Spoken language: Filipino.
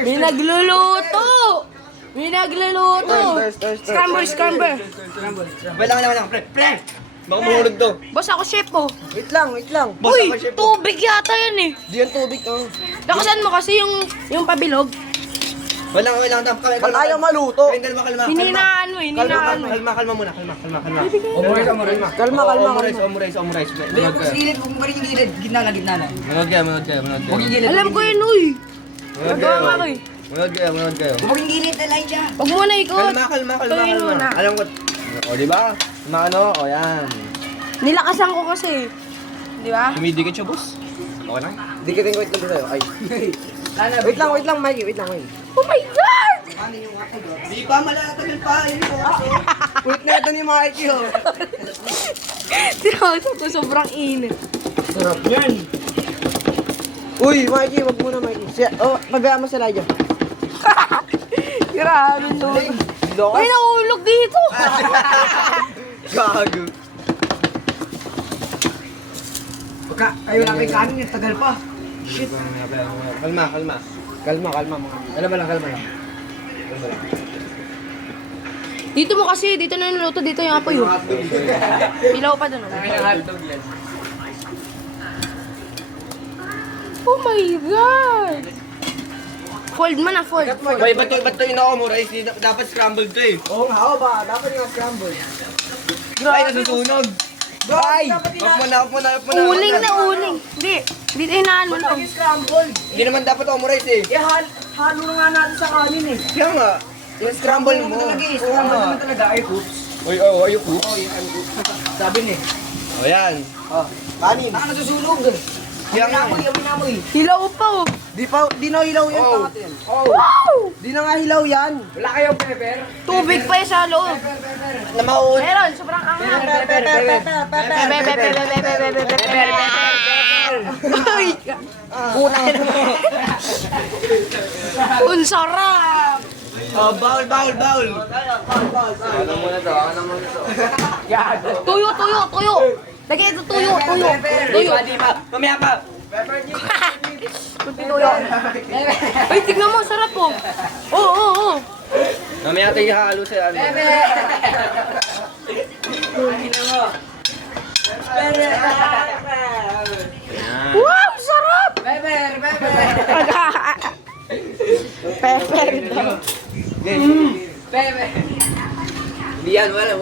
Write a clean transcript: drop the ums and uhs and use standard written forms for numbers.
May nagluluto! May nagluluto! Scramble. Wait lang, pre. Baka mahulog to. Boss, ako chef oh. Wait lang. Boss, Uy, ako chef. tubig yata yan eh. Di yan tubig, oh. Lakasan mo kasi yung pabilog. Wait lang. Ba't ayaw maluto? Kalma. Hininaan mo, hininaan mo. Kalma muna. Kalma. Kalma. Omurice. Gilid, huwag mo pa rin yung gilid. Gitna na. Manood kayo. Huwag yung gilid. Alam ko yun, uy. Nagawa ko eh. Manood kayo. Huwag yung gilid, Elijah. Huwag mo na ikot. Kalma. Tuloy muna. Alam ko. O, di ba? O, yan. Nilakasan ko kasi. Di ba? Dumidikit siya, boss. Okay lang. Dikitin ko itlog sa'yo. Ay. Wait lang, Mikey. Wait lang. Oh my God! Di pa, malatagal pa. Wait na ito ni Mikey, oh. Tinawag ko sobrang init. Sarap yan. Uy, Mikey, wag muna, Mikey. Pabayaan mo si Elijah. Grabe no. Uy, nahulog dito. Gago. Pagka kayo namin kanin, tagal pa. Kalma. Kalma mga. Kalma lang. Dito mo kasi, dito na niluto, dito yung apoy. Oh. Ilaw pa dun. Oh my God! Fold mo na, fold. Wait, ba't to ino-omurice? Dapat scrambled to eh. Oo nga, ba? Dapat nga scramble. Ay, nasusunog. Ay! Wag mo na. Uling na uling. Hindi, dito hinalo lang. Scramble. Hindi naman dapat omurice eh. Halo na nga natin sa kanin eh. Kaya nga. Yung scramble mo. Scramble naman talaga, ay coops. Oy, ayoko. Sabi ni. O yan. Kanin. Baka nasusunog. Kaya nga. Amoy. Hilaw pa oh. Di na hilaw yan. Oh. Pangat yan. Wow! Di na nga hilaw yan. Wala kayong pepper? Tubig pa yung sa loob. Na mauun. Meron, sobrang anghang. Ay! Ang sarap! Oh, bawal. Tuyo! Lagyan ito tuyo! Di ba? Mamaya pa. Kunti tuyo. Ay, tignan mo, sarap po. Oo. Mamaya tayo ihalo sa ano. Wow, sarap! Pepper. Pepper daw. Pepper. Hindi yan, wala.